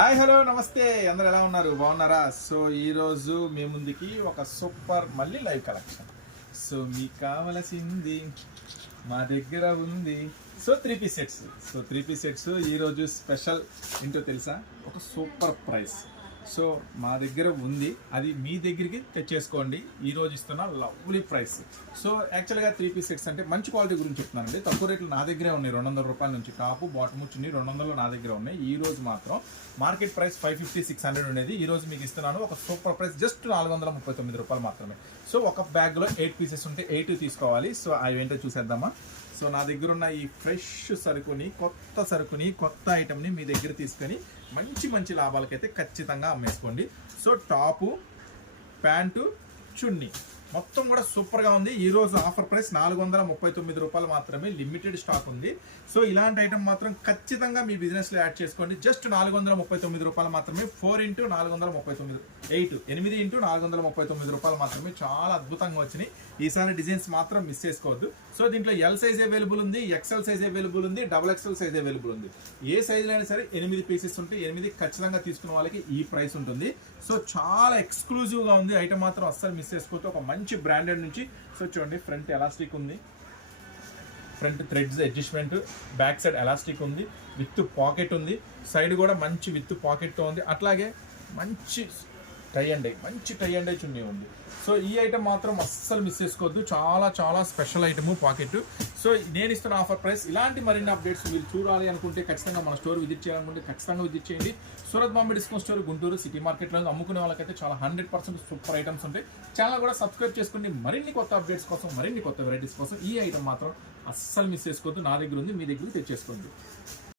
Hi hello నమస్తే అందరు ఎలా ఉన్నారు బాగున్నారా? సో ఈరోజు మీ ముందుకి ఒక సూపర్ మళ్ళీ లైవ్ కలెక్షన్. సో మీకు కావలసింది మా దగ్గర ఉంది. So 3 piece sets. So 3 piece sets ఈరోజు స్పెషల్ ఏంటో తెలుసా? ఒక సూపర్ ప్రైస్. సో మా దగ్గర ఉంది, అది మీ దగ్గరికి తెచ్చేసుకోండి. ఈరోజు ఇస్తున్న లవ్లీ ప్రైస్. సో యాక్చువల్గా 3 పీస్ సెట్స్ అంటే మంచి క్వాలిటీ గురించి చెప్తున్నానండి. తక్కువ రేట్లు నా దగ్గరే ఉన్నాయి. 200 రూపాయల నుంచి టాపు బాటము చున్నీ 200 నా దగ్గర ఉన్నాయి. ఈ రోజు మాత్రం మార్కెట్ ప్రైస్ 550-600 ఉండేది. ఈ రోజు మీకు ఇస్తున్నాను ఒక సూపర్ ప్రైస్, జస్ట్ 439 రూపాయలు మాత్రమే. సో ఒక బ్యాగ్లో 8 పీసెస్ ఉంటే 8 తీసుకోవాలి. సో అవి ఏంటో చూసేద్దామా. సో నా దగ్గర ఉన్న ఈ ఫ్రెష్ సరుకుని, కొత్త ఐటమ్ని మీ దగ్గర తీసుకొని మంచి మంచి లాభాలకైతే ఖచ్చితంగా అమ్మేసుకోండి. సో టాపు, ప్యాంటు, చున్నీ మొత్తం కూడా సూపర్గా ఉంది. ఈరోజు ఆఫర్ ప్రైస్ 439 రూపాయలు మాత్రమే. లిమిటెడ్ స్టాక్ ఉంది. సో ఇలాంటి ఐటమ్ మాత్రం ఖచ్చితంగా మీ బిజినెస్లో యాడ్ చేసుకోండి. జస్ట్ 439 రూపాయలు మాత్రమే. 4x439 8 x 439 రూపాయలు మాత్రమే. చాలా అద్భుతంగా వచ్చినాయి. ఈసారి డిజైన్స్ మాత్రం మిస్ చేసుకోవద్దు. సో దీంట్లో ఎల్ సైజ్ అవైలబుల్ ఉంది, ఎక్స్ఎల్ సైజ్ అవైలబుల్ ఉంది, XXL సైజ్ అవైలబుల్ ఉంది. ఏ సైజులో అయినా సరే 8 పీసెస్ ఉంటే 8 ఖచ్చితంగా తీసుకున్న వాళ్ళకి ఈ ప్రైస్ ఉంటుంది. సో చాలా ఎక్స్క్లూజివ్గా ఉంది ఐటమ్ మాత్రం, అస్సలు మిస్ చేసుకోవద్దు. ఒక మంచి బ్రాండెడ్ నుంచి. సో చూడండి, ఫ్రంట్ ఎలాస్టిక్ ఉంది, front threads adjustment, back side elastic ఉంది, విత్ పాకెట్ ఉంది, సైడ్ కూడా మంచి విత్ పాకెట్తో ఉంది. అట్లాగే మంచి టై అండ్ డై చున్నీ ఉంది. సో ఈ ఐటమ్ మాత్రం అస్సలు మిస్ చేసుకోవద్దు. చాలా చాలా స్పెషల్ ఐటమ్ పాకెట్. సో నేను ఇస్తున్న ఆఫర్ ప్రైస్. ఇలాంటి మరిన్ని అప్డేట్స్ మీరు చూడాలి అనుకుంటే ఖచ్చితంగా మన స్టోర్ విజిట్ చేయాలనుకుంటే ఖచ్చితంగా విజిట్ చేయండి. Surat Bombay discount store, Guntur city మార్కెట్లో అమ్ముకునే వాళ్ళకైతే చాలా 100% సూపర్ ఐటమ్స్ ఉంటాయి. ఛానల్ కూడా సబ్స్క్రైబ్ చేసుకోండి. మరిన్ని కొత్త అప్డేట్స్ కోసం, మరిన్ని కొత్త వెరైటీస్ కోసం ఈ ఐటమ్ మాత్రం అస్సలు మిస్ చేసుకోవద్దు. నా దగ్గర ఉంది, మీ దగ్గర తెచ్చేసుకోండి.